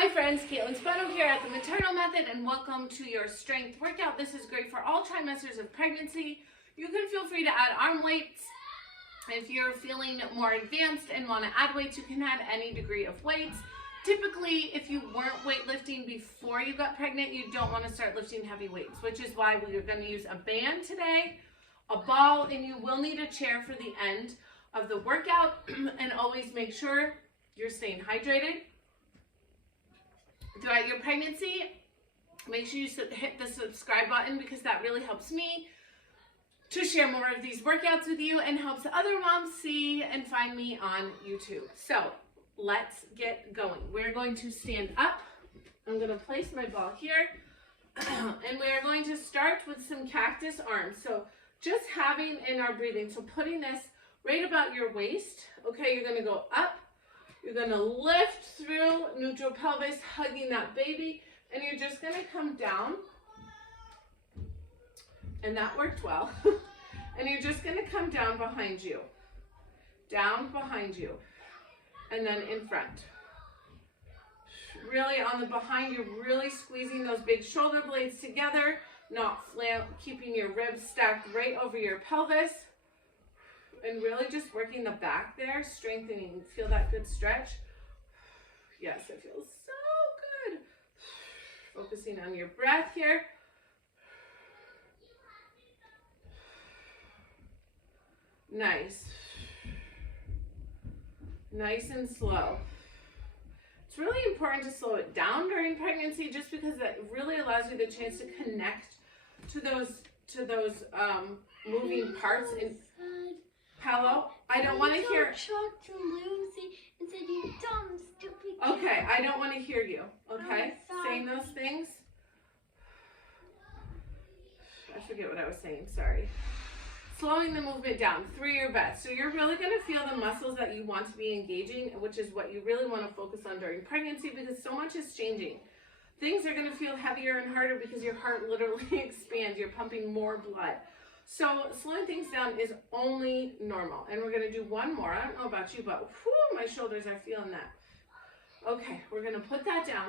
Hi friends, Kaitlin Spano here at the Maternal Method, and welcome to your strength workout. This is great for all trimesters of pregnancy. You can feel free to add arm weights. If you're feeling more advanced and want to add weights, you can add any degree of weights. Typically, if you weren't weightlifting before you got pregnant, you don't want to start lifting heavy weights, which is why we are going to use a band today, a ball, and you will need a chair for the end of the workout. And always make sure you're staying hydrated throughout your pregnancy. Make sure you hit the subscribe button because that really helps me to share more of these workouts with you and helps other moms see and find me on YouTube. So let's get going. We're going to stand up. I'm going to place my ball here and we are going to start with some cactus arms. So just having in our breathing, so putting this right about your waist. Okay, you're going to go up. You're going to lift through neutral pelvis, hugging that baby, and you're just going to come down, and that worked well, and you're just going to come down behind you, and then in front. Really on the behind, you're really squeezing those big shoulder blades together, not keeping your ribs stacked right over your pelvis. And really just working the back there, strengthening. Feel that good stretch? Yes, it feels so good. Focusing on your breath here. Nice. Nice and slow. It's really important to slow it down during pregnancy just because that really allows you the chance to connect to those moving parts. And hello? I don't want to hear. Okay, I don't want to hear you. Okay? Saying those things. I forget what I was saying. Sorry. Slowing the movement down through your best. So you're really going to feel the muscles that you want to be engaging, which is what you really want to focus on during pregnancy because so much is changing. Things are going to feel heavier and harder because your heart literally expands. You're pumping more blood. So slowing things down is only normal. And we're going to do one more. I don't know about you, but whew, my shoulders are feeling that. Okay, we're going to put that down.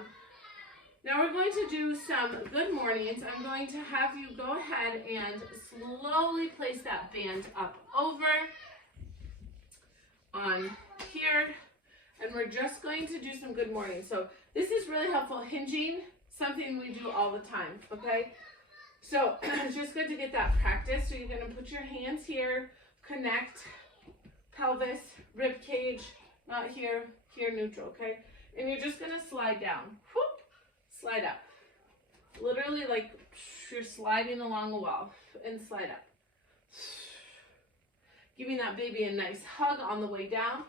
Now we're going to do some good mornings. I'm going to have you go ahead and slowly place that band up over on here. And we're just going to do some good mornings. So this is really helpful. Hinging, something we do all the time, okay? So it's just good to get that practice. So you're going to put your hands here, connect pelvis, rib cage, not here, here neutral, okay? And you're just going to slide down, whoop, slide up. Literally like you're sliding along a wall and slide up. Giving that baby a nice hug on the way down.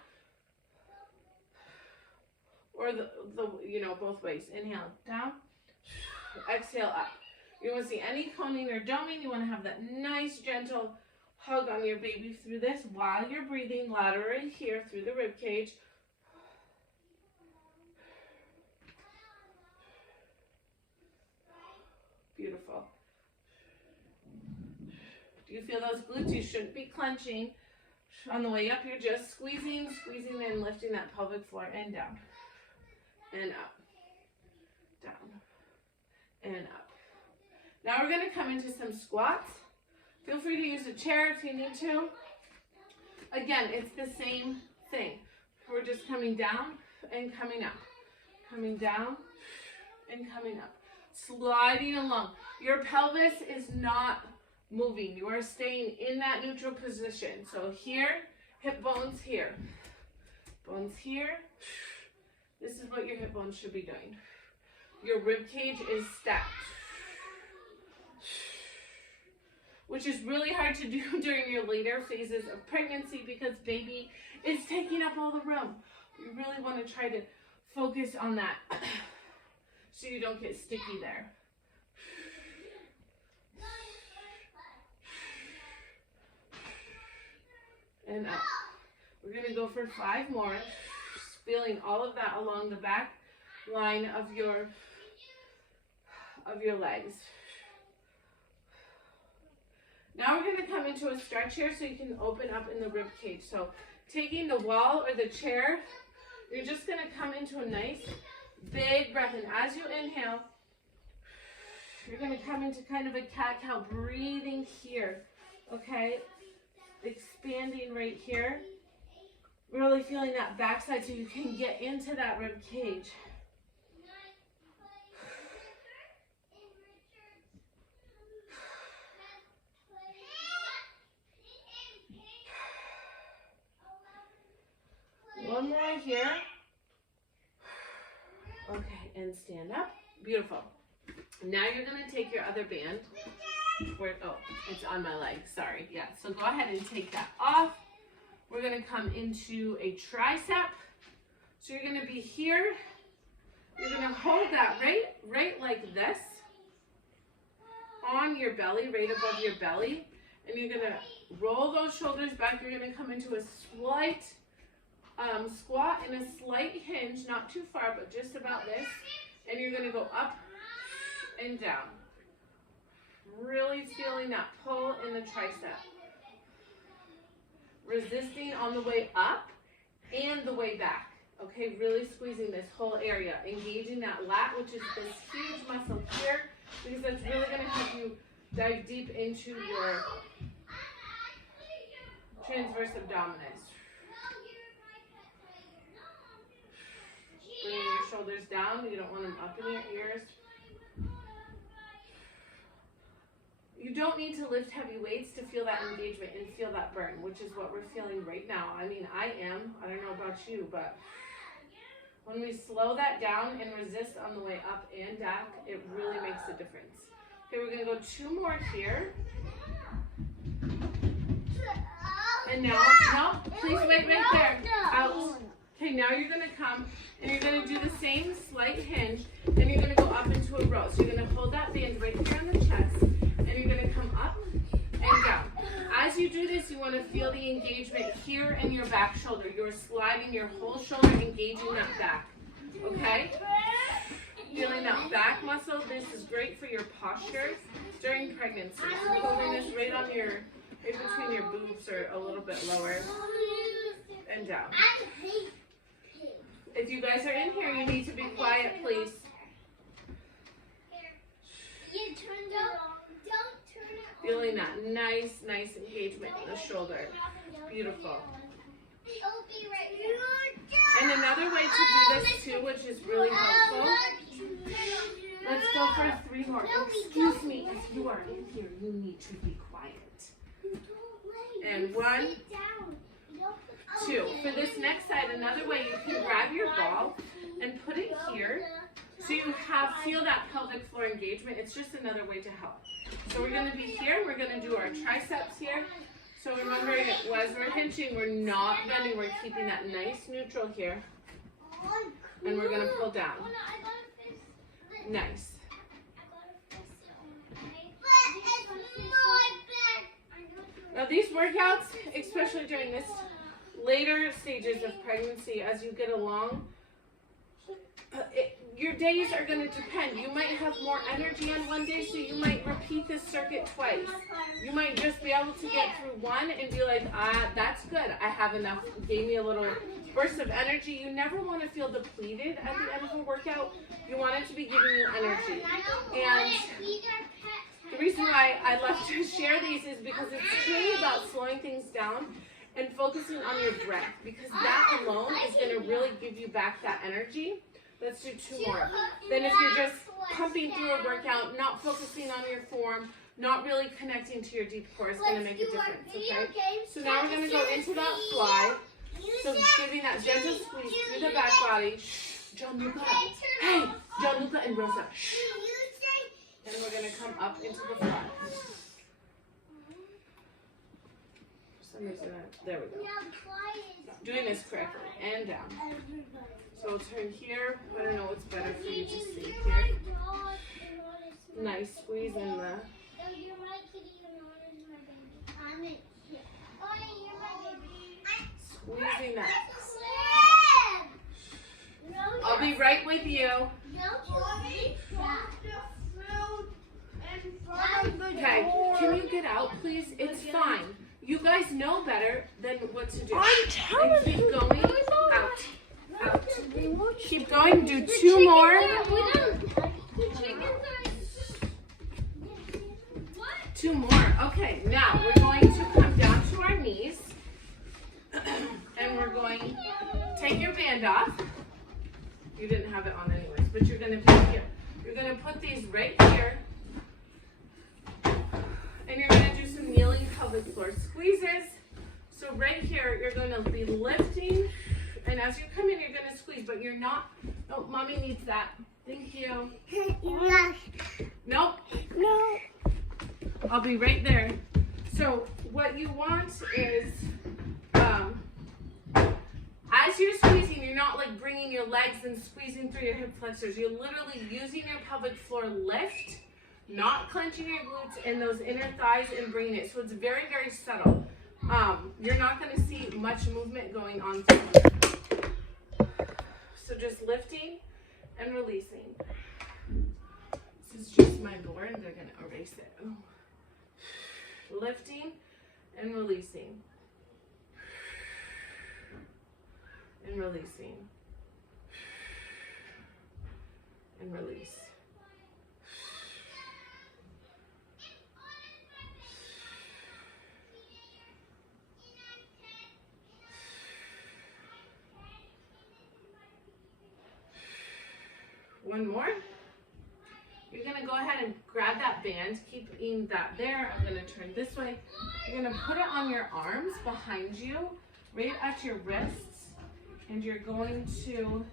Or both ways. Inhale, down, exhale, up. You don't want to see any coning or doming. You want to have that nice, gentle hug on your baby through this while you're breathing laterally here through the rib cage. Beautiful. Do you feel those glutes? You shouldn't be clenching. On the way up, you're just squeezing, and lifting that pelvic floor and down. And up. Down. And up. Now we're going to come into some squats. Feel free to use a chair if you need to. Again, it's the same thing. We're just coming down and coming up. Coming down and coming up. Sliding along. Your pelvis is not moving. You are staying in that neutral position. So here, hip bones here. Bones here. This is what your hip bones should be doing. Your rib cage is stacked. Which is really hard to do during your later phases of pregnancy because baby is taking up all the room. You really want to try to focus on that so you don't get sticky there. And up. We're going to go for 5 more. Feeling all of that along the back line of your legs. Now we're going to come into a stretch here so you can open up in the rib cage. So taking the wall or the chair, you're just going to come into a nice Big breath in. As you inhale, you're going to come into kind of a cat-cow, breathing here, okay? Expanding right here. Really feeling that backside so you can get into that rib cage. One more here. Okay, and stand up. Beautiful. Now you're going to take your other band. Oh, it's on my leg. Sorry. Yeah, so go ahead and take that off. We're going to come into a tricep. So you're going to be here. You're going to hold that right like this on your belly, right above your belly. And you're going to roll those shoulders back. You're going to come into a slight squat and a slight hinge, not too far, but just about this. And you're going to go up and down. Really feeling that pull in the tricep. Resisting on the way up and the way back. Okay, really squeezing this whole area. Engaging that lat, which is this huge muscle here, because that's really going to help you dive deep into your transverse abdominis. Bringing your shoulders down. You don't want them up in your ears. You don't need to lift heavy weights to feel that engagement and feel that burn, which is what we're feeling right now. I mean, I am. I don't know about you, but when we slow that down and resist on the way up and back, it really makes a difference. Okay, we're going to go 2 more here. And now, no, please wait right there. Out. Okay, now you're going to come and you're going to do the same slight hinge, and you're going to go up into a row. So you're going to hold that band right here on the chest, and you're going to come up and down. As you do this, you want to feel the engagement here in your back shoulder. You're sliding your whole shoulder, engaging that back. Okay? Feeling that back muscle. This is great for your posture during pregnancy. So holding this right on your, right between your boobs or a little bit lower and down. If you guys are in here, you need to be quiet, please. Feeling that nice engagement in the shoulder. Beautiful. And another way to do this too, which is really helpful. Let's go for 3 more. Excuse me, if you are in here, you need to be quiet. And 1, 2. For this next side, another way, you can grab your ball and put it here. So you feel that pelvic floor engagement. It's just another way to help. So we're going to be here. We're going to do our triceps here. So remembering as we're hinging, we're not bending. We're keeping that nice neutral here. And we're going to pull down. Nice. Now these workouts, especially during this later stages of pregnancy, as you get along, your days are going to depend. You might have more energy on one day, so you might repeat this circuit twice. You might just be able to get through one and be like, that's good. I have enough. Gave me a little burst of energy. You never want to feel depleted at the end of a workout. You want it to be giving you energy. And the reason why I love to share these is because it's really about slowing things down and focusing on your breath, because that alone is going to really give you back that energy. Let's do 2 more. Then if you're just pumping through a workout, not focusing on your form, not really connecting to your deep core, it's going to make a difference, okay? So now we're going to go into that fly. So giving that gentle squeeze through the back body. Shh, Gianluca. Hey, Gianluca and Rosa. Shh. And we're going to come up into the fly. For some reason, there we go. Doing this correctly. And down. So we'll turn here. I don't know what's better for you to see here. Nice squeeze in the... Squeezing that. I'll be right with you. Okay, can you get out, please? It's fine. You guys know better than what to do. I'm telling you. Keep going out. out. Keep going, do 2 more. 2 more. Okay, now we're going to come down to our knees. And we're going to take your band off. You didn't have it on anyways, but you're going to be here. You're going to put these right here. And you're going to do some kneeling pelvic floor squeezes. So right here, you're going to be lifting. And as you come in, you're going to squeeze, but you're not. Oh, mommy needs that. Thank you. Nope. No. I'll be right there. So what you want is, as you're squeezing, you're not like bringing your legs and squeezing through your hip flexors. You're literally using your pelvic floor lift, not clenching your glutes and those inner thighs and bringing it. So it's very, very subtle. You're not going to see much movement going on. So just lifting and releasing. This is just my board. They're going to erase it. Lifting and releasing. And releasing. And release. One more. You're going to go ahead and grab that band, keeping that there. I'm going to turn this way. You're going to put it on your arms behind you, right at your wrists, and you're going to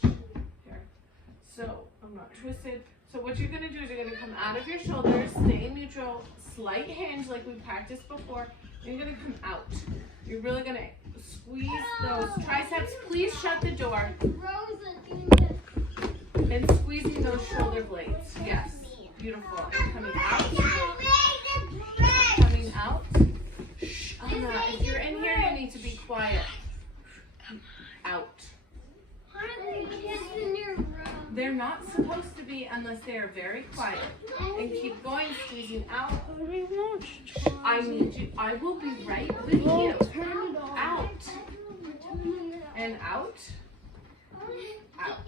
here. So I'm not twisted. So what you're going to do is you're going to come out of your shoulders, stay in neutral, slight hinge like we practiced before. And you're going to come out. You're really going to squeeze those triceps. Please shut the door. And squeezing those shoulder blades. Yes. Beautiful. And coming out. Coming out. Shh. Anna, if you're in here, you need to be quiet. Out. They're not supposed to be unless they are very quiet. And keep going, squeezing out. I need you. I will be right with you. Out. And out. Out.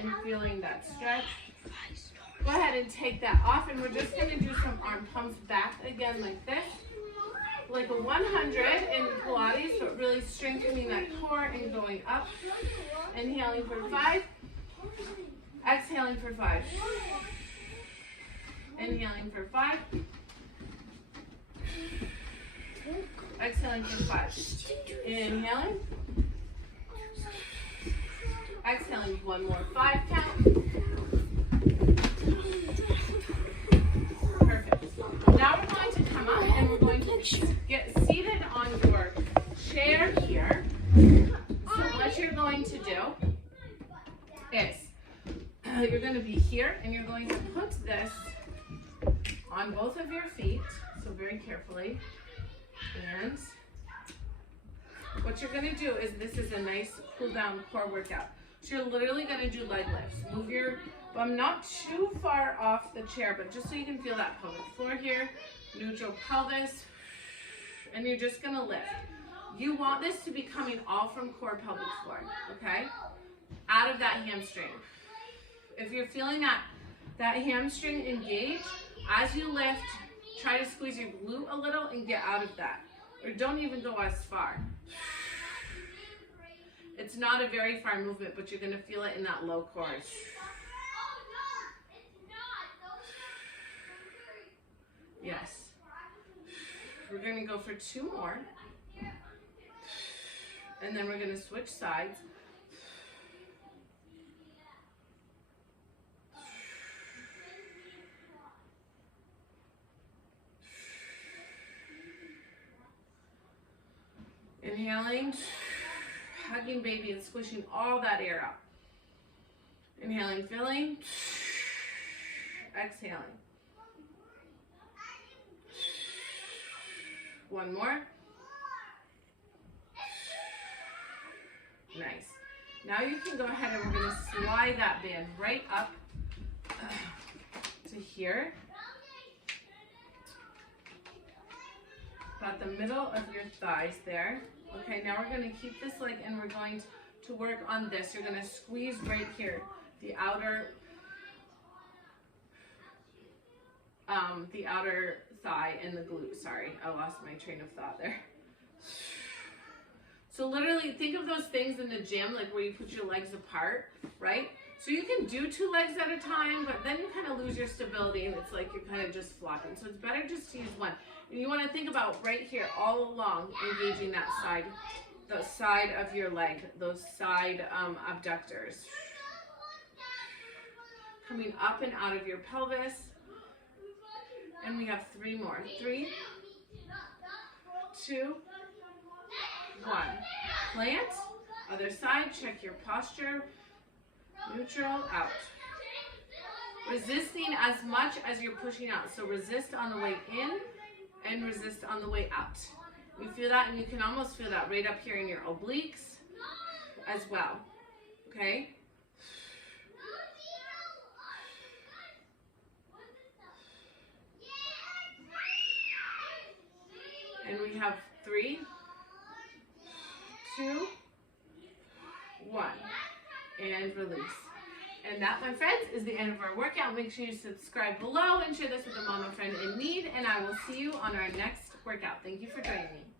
And feeling that stretch. Go ahead and take that off, and we're just going to do some arm pumps back again like this. Like a 100 in Pilates, but really strengthening that core and going up. Inhaling for 5. Exhaling for 5. Inhaling for 5. Exhaling for 5. Inhaling. Exhaling, one more 5 count. Perfect. Now we're going to come up and we're going to get seated on your chair here. So what you're going to do is you're going to be here and you're going to put this on both of your feet. So very carefully. And what you're going to do is, this is a nice cool down core workout. So you're literally going to do leg lifts. Move your bum not too far off the chair, but just so you can feel that pelvic floor here. Neutral pelvis. And you're just going to lift. You want this to be coming all from core pelvic floor, okay? Out of that hamstring. If you're feeling that hamstring engage, as you lift, try to squeeze your glute a little and get out of that. Or don't even go as far. It's not a very far movement, but you're going to feel it in that low core. Yes. We're going to go for 2 more. And then we're going to switch sides. Inhaling, hugging baby and squishing all that air out. Inhaling, filling. Exhaling. One more. Nice. Now you can go ahead and we're going to slide that band right up to here. About the middle of your thighs there. Okay, now we're going to keep this leg and we're going to to work on this. You're going to squeeze right here, the outer thigh and the glute. Sorry, I lost my train of thought there. So literally think of those things in the gym, like where you put your legs apart, right? So you can do 2 legs at a time, but then you kind of lose your stability and it's like you're kind of just flopping. So it's better just to use one. And you want to think about right here all along, engaging that side, the side of your leg, those side abductors. Coming up and out of your pelvis. And we have 3 more. 3, 2, 1. Plant, other side, check your posture, neutral, out. Resisting as much as you're pushing out. So resist on the way in and resist on the way out. You feel that, and you can almost feel that right up here in your obliques as well, okay? And we have 3, 2, 1, and release. And that, my friends, is the end of our workout. Make sure you subscribe below and share this with a mom or friend in need, and I will see you on our next workout. Thank you for joining me.